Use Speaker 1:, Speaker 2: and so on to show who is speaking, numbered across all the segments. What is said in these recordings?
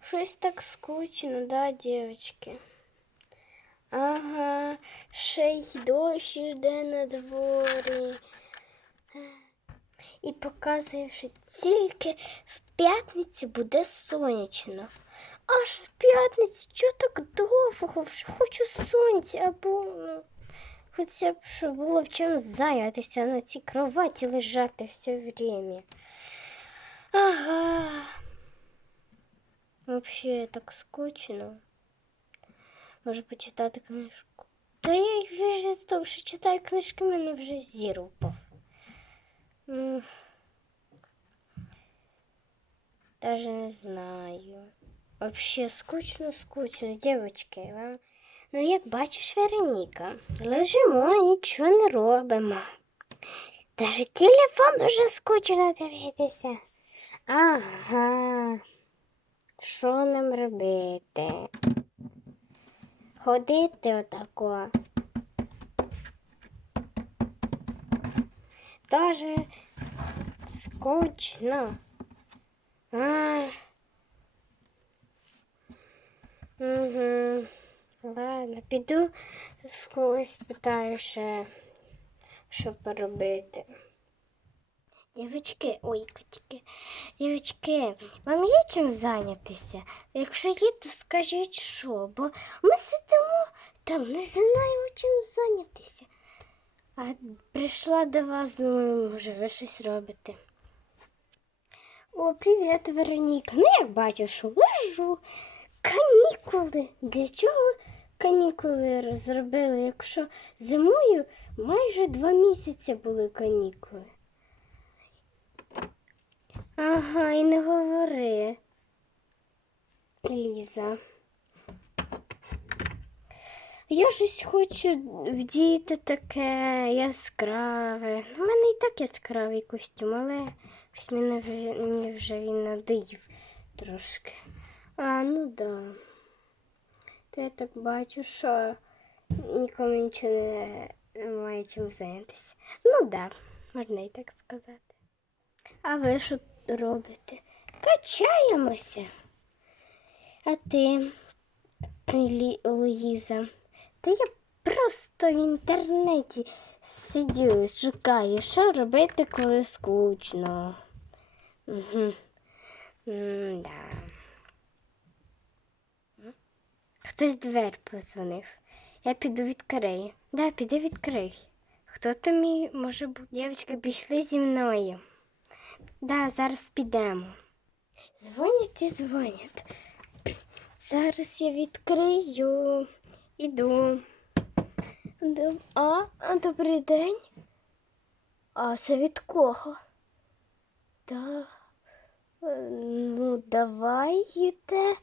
Speaker 1: Щось так скучно, да, дівчатки? Ага, ще й дощ іде на дворі. І показує, що тільки в п'ятницю буде сонячно. Аж в п'ятницю, чого так довго? Вже хочу сонця або ну, хоча б, щоб було в чому зайнятися на цій кроваті лежати все время. Ага. Вообще так скучно. Може почитати книжку. Та я вже з того, що читаю книжки, в мене вже зір упав. Даже не знаю. Вообще скучно, скучно, дівчатки. Вам... Ну, як бачиш, Вероніка, лежимо, нічого не робимо. Даже телефон уже скучно дивитися. Ага. Що нам робити? Ходити отако. Тоже скучно. А. Угу. Ладно, піду в когось питаю ще, що поробити. Дівчатки, ой, котики, дівчатки, вам є чим зайнятися? Якщо є, то скажіть що, бо ми сидимо там, не знаємо чим зайнятися. А прийшла до вас, думаю, може, ви щось робите. О, привіт, Вероніка. Ну, я бачу, що лежу. Канікули. Для чого канікули зробили, якщо зимою майже два місяці були канікули? Ага, і не говори. Ліза. Я щось хочу вдіяти таке яскраве. У мене і так яскравий костюм, але щось мені вже він надоїв трошки. А, ну да. То я так бачу, що нікому нічого не немає чим зайнятися. Ну да, можна і так сказати. А ви що робите? Качаємося. А ти, Луїза, та я просто в інтернеті сидю, шукаю, що робити, коли скучно. Угу. да. Хтось в двері позвонив. Я піду відкрию. Да, піди відкрий. Хто там і може бути? Дівчатка, пішли зі мною. Да, зараз підемо. Дзвонять і дзвонять. Зараз я відкрию. Іду. А, добрий день. А це від кого? Да. Е, Ну, давайте.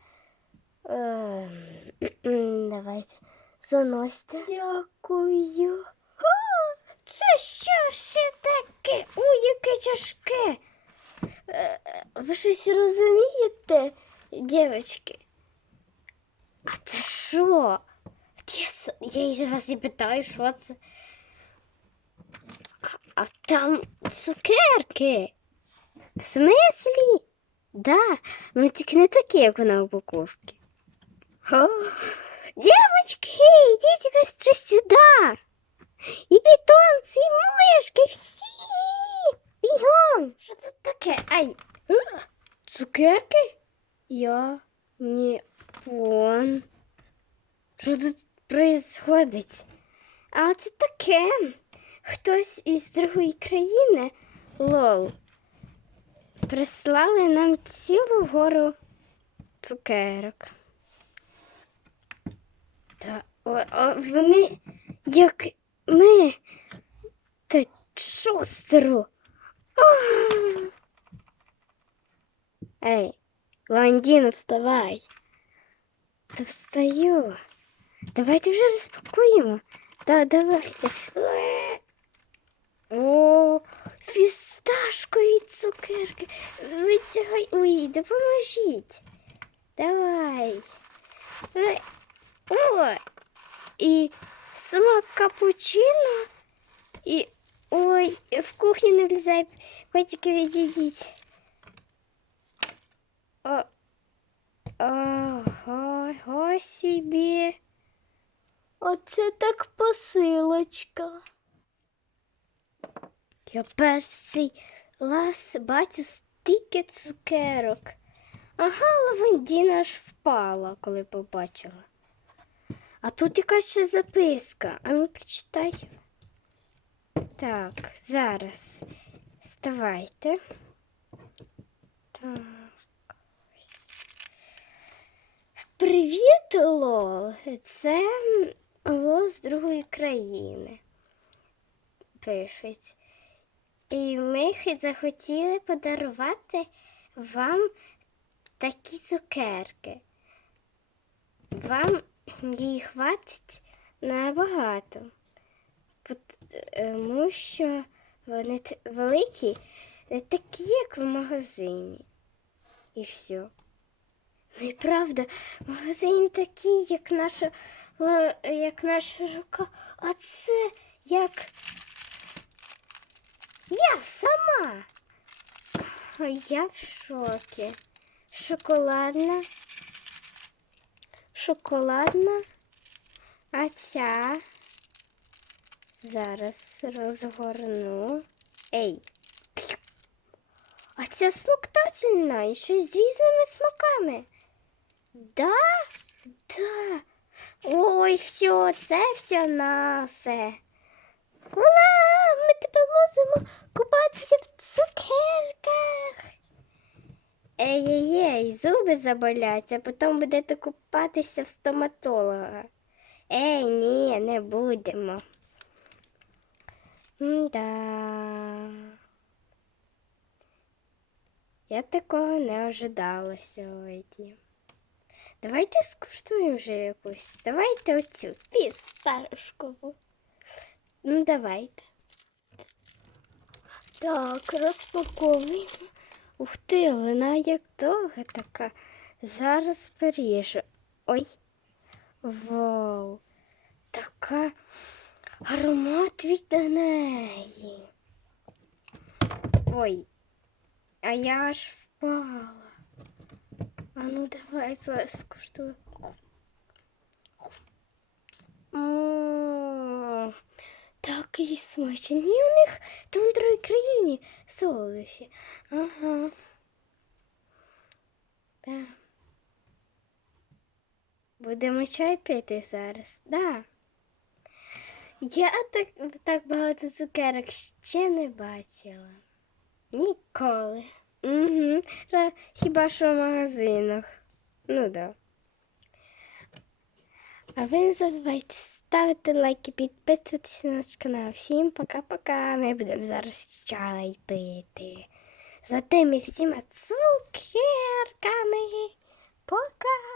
Speaker 1: Е, Давайте. Заносьте. Дякую. Це що ще таке? Ой, яке тяжке. Е, Ви щось розумієте, дівчатки? А це що? Я, із вас і питаю, що це. А, там цукерки. В смислі? Да, ну тільки не такі, як на упаковці. Девочки, идите быстро сюда. Цукерки? Я не пон. Що тут происходить? А це таке. Хтось із другої країни, лол, прислали нам цілу гору цукерок. Та о, о, вони, як ми, та шустру. А! Ей, Ландіну, вставай. Та встаю. Давайте вже розпакуємо. Да, давайте. О, фісташкові цукерки. Витягай. Ой, допоможіть. Давай. Давай. О, і сама капучино, і ой, в кухню не влізай. Котики відійдіть. Ого собі. Оце так посилочка. Я перший раз бачу стільки цукерок. Ага, лавандіна аж впала, коли побачила. А тут якась ще записка. А ну прочитай. Так, зараз. Вставайте. Так. Привіт, Лол. Це Лол з другої країни. Пишуть. І ми захотіли подарувати вам такі цукерки. Вам її хватить набагато, тому що вони великі, не такі, як в магазині. І все. Ну і правда, магазин такий, як наша, як наша рука, а це як я сама. Я в шокі. Шоколадна. Шоколадна. А ця. Зараз розгорну. Ей. А ця смоктательна і ще з різними смаками. Да? Да. Ой, все, це все насе. Ура! Ми тепер можемо купатися в цукерках. Ей-ей-ей, зуби заболять, а потім будете купатися в стоматолога. Ей, ні, не будемо. Да. Я такого не ожидала сьогодні. Давайте скуштуємо вже якусь. Давайте оцю пісташкову. Ну, давайте. Так, розпаковуємо. Ух ти, вона як довга така. Зараз поріжу. Ой. Вау. Така аромат від неї. Ой. А я аж впала. А ну давай поскуштую. М, Такі смачні у них там в другій країні солодощі. Ага. Да. Будемо чай пити зараз, да. Я так, так багато цукерок ще не бачила. Ніколи. Угу. Хіба що в магазинах. Ну да. А ви не забувайте ставити лайки, підписуватися на наш канал. Всім пока-пока. Ми будемо зараз чай пити. За тими всіма цукерками. Пока!